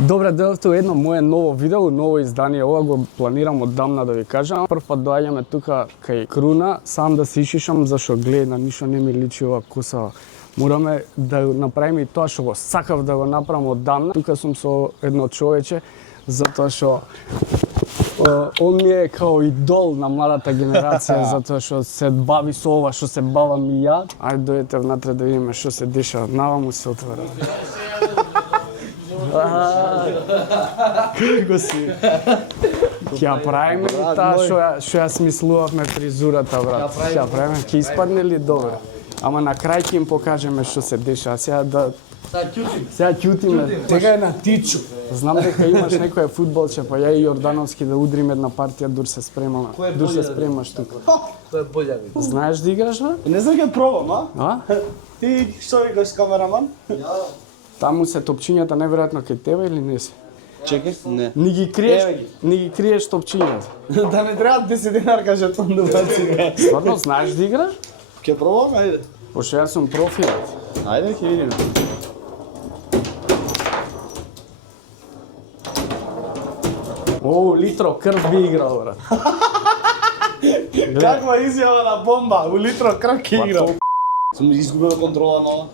Добре, дојдовте во едно мое ново видео, ново издание. Ова го планирам оддамна да ви кажам. Прв пат доаѓаме тука кај Круна, сам да се ишишам, зашо гледа на ништо не ми личи ова коса. Мораме да направиме и тоа што го сакав да го направам оддамна. Тука сум со едно човече, затоа што он ми е као идол на младата генерација, затоа што се бави со ова што се бавам и ја. Ајде дојдете внатре да видиме што се деша. Наваму се отвора. Како си? Ќе ја правиме ли таа што ја смислувавме фризурата, брат? Ќе ја правиме, ќе испадне ли добро? Ама на крај ќе им покажеме што се деша. Сега да Сега ќутиме. Тега е на тичу. Знам дека имаш некој фудбалче, па ја и Јордановски да удриме една партија дур се спремаме. Дур се спремаш тука. Кој е болја ви? Знаеш да играш, бе? Не знам ќе пробам, А? Ти што викаш камераман? Таму се топчињата неверојатно кај тебе или не се? Чекај, не. Ни ги криеш топчињата. Да не треба 10 динарка жетон да баци. Стварно знаеш да играш? Ќе пробам, ајде. Пошто јас сум профилот. Ајде ќе видиме. О, литро крв би играл, брат. Каква изјава на бомба, у литро крв ќе играм. Сум изгубил контрола на ова.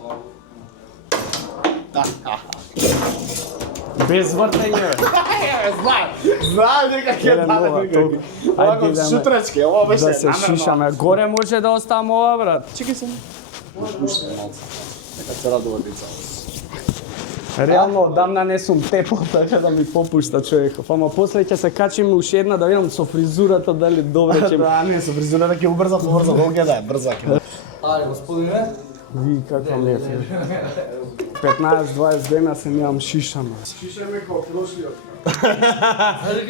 Без вртење. Знаеш дека ќе даде некој. Овако сутрачки, ова беше Да се шишаме. Горе може да оставам ова, брат. Чекај се. Пуште малце. Нека се радува деца. Реално, одамна не сум тепо, така да ми попушта човеков. Ама после ќе се качиме уште една да видам со фризурата дали добре ќе... Да, не, со фризурата ќе убрза, побрза, колке да е, брза ќе. Ајде, господине. Ви каква ми е. 15-20 дена се немам шишама. Шишаме како прошлиот.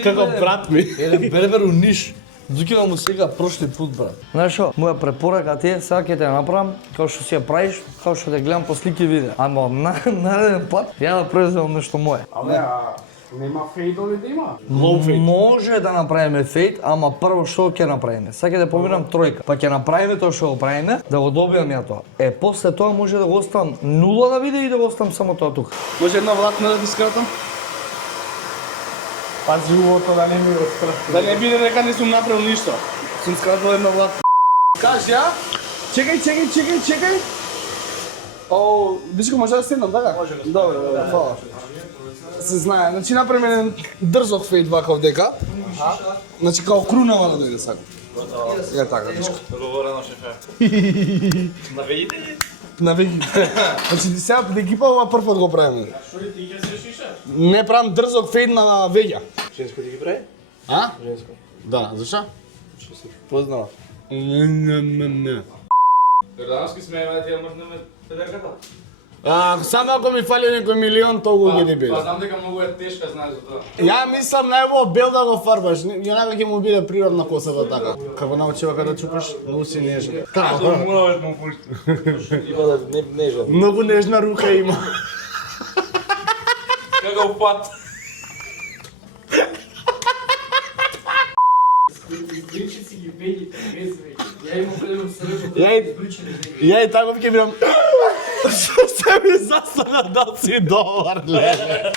Како брат ми. Еден бербер у Ниш. Дукина му сега прошли пут, брат. Знаеш што, моја препорака ти е, сега ќе те направам, како што си ја правиш, како што те гледам по слики и видео. Ама нареден пат, ја да произведам нешто мое. Абе, нема фейдови да има? Може да направиме фейт, ама прво што ќе направиме? Сега ќе да поминам тројка, па ќе направиме тоа што го правиме, да го добијам ја тоа. После тоа може да го оставам нула на видео и да го оставам само тоа тука. Може една влакна да ти скратам? Пази увото да не ми го скрати. Да не биде дека не сум направил ништо. Сум скратил една влакна. Кажи, ја? Чекај. О, дечко, може да седнам, така? Може да. Добре, фала. Се знае, значи направиме еден дрзок фейт ваков дека. Значи као Крунава да дојде сака. Ја така, дечко. Договорено, шефе. Наведите ли? Навегите. Значи сега да екипа ова прв пат го правиме. Што ли ти ќе се шиша? Не правам дрзок фейт на веѓа. Женско ти ги прави? А? Женско. Да, зашо? Што се познава? Не. Јордановски смееме да ти ја мрднеме педерката? Само ако ми фали некој милион, толку ќе ти биде. Па знам дека многу е тешка, знаеш за тоа. Ја мислам најво бел да го фарбаш, јонака ќе му биде природна косата така. Како научива кога чупаш, многу си нежен. Што муравет му пушти. Има да не жал. Многу нежна рука има. Како пат. Изличи си ги вегите, без веги. Ја имам гледам сребото, Ја и таков ќе бидам. Што се ми застана да си добар, леле.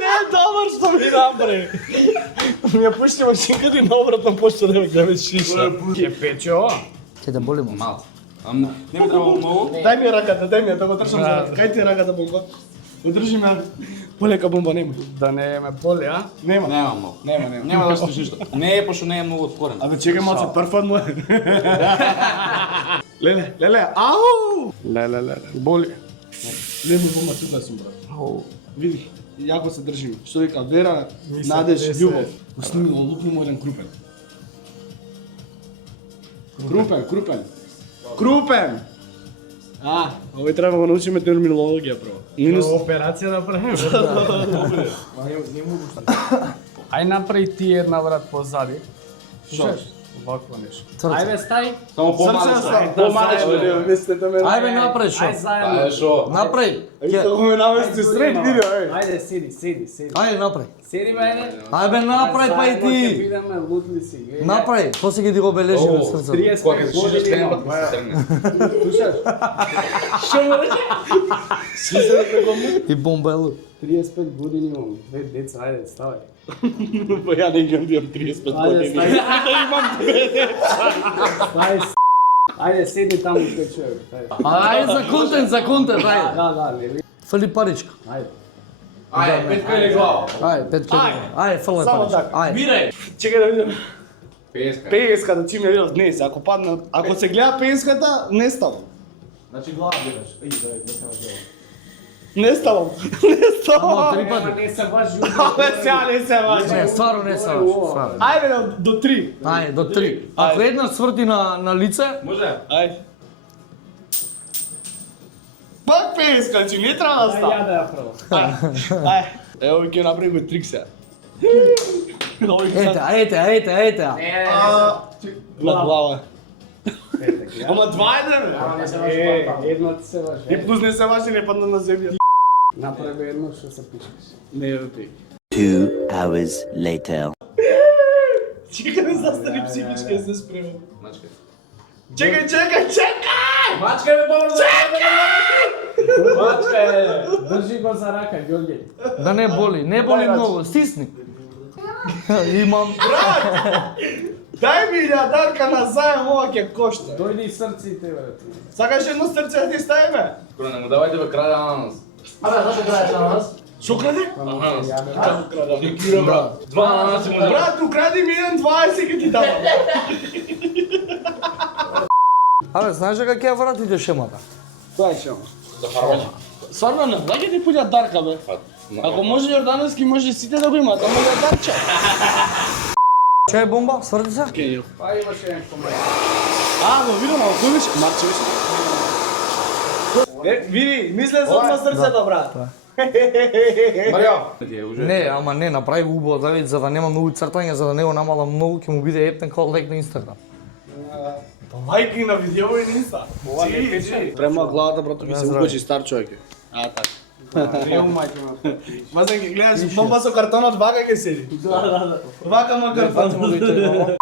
Не е добар што ми направи. Ми ја пушти машинката и наобратно почна да ме шиша. Ќе пече ова? Ќе да боли му. Малце. Не ми треба многу. Дај ми раката, да го тршам за рака. Кај ти е раката, бомба? Одржи ме. Полека бомба нема. Да не ме поле, а? Нема. Нема многу. Нема. Нема да слушаш ништо. Не е пошто не е многу отворен. Абе чекај малце, прв пат му е. Леле, ау! Леле, боли. Не ми бомба тука сум, брат. Види, јако се држиме. Што вика, вера, надеж, љубов. Сними го, лупни му еден крупен. Крупен! Овој треба го научиме терминологија, бро. Минус... Операција да правиме. Ај направи ти една, брат, позади. Што? Вакво нешто. Ајде стај. Само помалку. Помалку, мислете ме. Ајде направи шо. Ај заедно. Шо? Направи. Како ме намести сред видео, еј. Ајде седи. Ајде направи. Седи бе, ајде. Ајде направи па и Заедно ќе ти. бидеме лутли си. гледај. Направи. После ќе ти го бележиме срцето. 35 Кога ќе шишаш години следен пат имам. ќе се тргне. Слушаш? И бомбелу. 35 години имам, 2 деца, ајде, ставај. Па ја не имам 35 Ајде, години. стај. Стај, ајде, седи таму кај човек. Ајде за контент, ајде. Да, не ви. Фали паричка. Ајде. Ајде, петка или глава? Ајде, 5 кг. Ајде, фали Само паричка. така. Ајде. Бирај. Чекај да видам. 50. 50 да чим ја видам днес, ако падна, ако се гледа 50-та, не ставам. Значи глава бираш. Не ставам. Ама 3 Ама пати. не се баш јуди. Абе, сега не се важи. Не, стварно не се стварно. Ајде до 3. Ајде, до 3. Ако една сврти на лице, Може? Ајде. Пак 50, значи не треба да Ај, ставам. ја да ја прво. Ајде. Ево ќе направиме трик сега. ете. На глава. Ама Ама 2-1 не се баш едно ти се баш. И плюс не се важи, не падна на земја. Направи едно што се пишеш. Не е пик. 2 hours later. Чекай да застани психички, се спремам. Мачка. Чекај! Мачка ме бързо! Мачка! Држи го за рака, Ѓорѓе. да не боли многу, стисни. Имам. Дај ми илјадарка на заем, ова ќе кошта. Дојди срце и тебе. Сакаш едно срце да ти ставиме? Кура, не му давајте бе краде ананас. Абе, зашто крајаш на нас? Шо краде? Ананас. Никира, брат. 2 ананаси му да. Брат, укради ми 1,20 ќе ти давам. Абе, знаеш дека ќе ја вратите шемата? Тоа е шема. За харвање. Сварно не, дај ти пуѓа дарка бе. Ако може Јордановски, може сите да го имаат, ама ја дарча. Че е бомба? Сврти се? Па имаше еден комент. Го видам, ако кој беше? Марче беше. Види, мисле за одма срцето, брат. Марио! Ти е ужас. Не, ама не, направи го убаво Давид, за да нема многу цртање, за да не го намала многу, ќе му биде ептен као лайк на Инстаграм. Лајки на видео и на Инста. Према главата, брато, ми се укочи стар човек. Така. Реал мајка ме. Мазен ќе гледаш бомба со картонот, вака ќе седи. Да. Вака ма картон.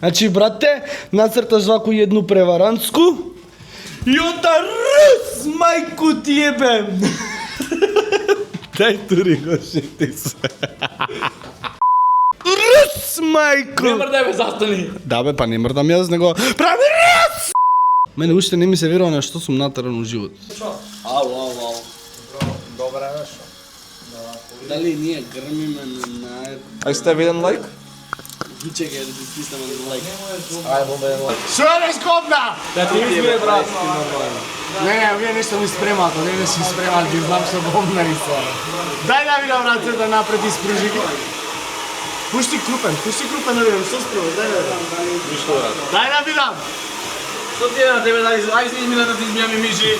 Значи, брате, нацрташ вако едну преваранску. Јота рус, мајку ти ебем. Дај тури го шети се. Рус, мајку. Не мрдај бе, застани! Да бе, па не мрдам јас, него прави рус! Мене уште не ми се верува на што сум натеран у живот. Ау. Добра е шо. Дали ние грмиме на... Ај стави еден лайк? Чекај да ти стиснам на лайк. Ај, бомба еден лайк. Шо е скопна? Да ти избере, брат. Не, вие нешто ми спремат, не да си спремат, ги знам што бомнари се. Дај да видам рацете да напред испружи ги. Пушти крупен да видам, што спремаш, дај да видам. Ништо, брат. Дај да видам. Што ти е на тебе, ај си измина да ти измијаме миши.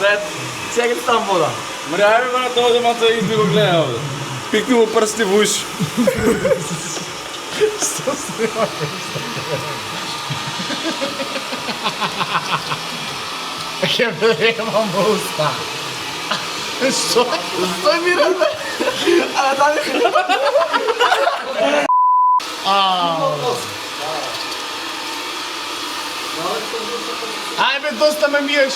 Ред, сега ќе ти там вода. Марио, ајме го на тоа домаца и изби го гледа овде. Пикни му прсти во уши. Што спремаш? Ќе влемам во уста. Што? Стој ми рада. А, да ми... Ајде, доста ме миеш.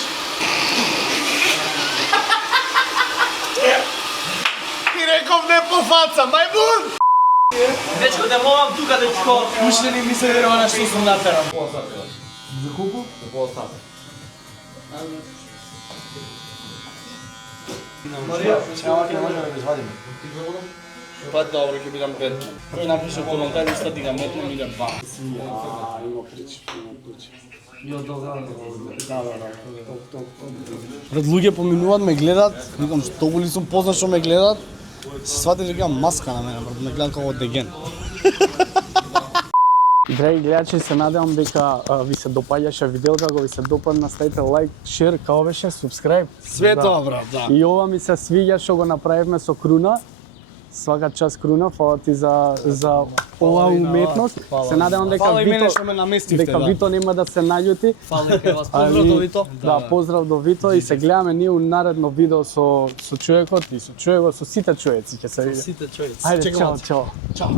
Ти реков не по фаца, мајмун! Дечко, те молам тука, дечко. Уште не ми се верува на што сум натеран. За колку? За пола сата. Па добро, ќе бидам пет. Тој напиша коментар и стати ga метнем и да ба. Има причи. Пред луѓе поминуваат, ме гледат, викам што го ли сум познат што ме гледат. Се свати дека имам маска на мене, брат, ме гледат како деген. Драги гледачи, се надевам дека ви се допаѓаше видеото, ако ви се допадна, ставите лайк, шер, како беше, subscribe. Све тоа, брат, да. И ова ми се свиѓа што го направивме со Круна. Свака час Круна, фала ти за оваа уметност. Се надевам дека Фала и мене Вито што ме наместивте, дека да. Вито нема да се наљути. Фала и кај вас. Али- Поздрав до Вито. Да, поздрав до Вито и се гледаме ние у наредно видео со човекот и со човекот, со сите човеци ќе се види. Сите човеци. Ајде, чао, Чекам. чао. Чао.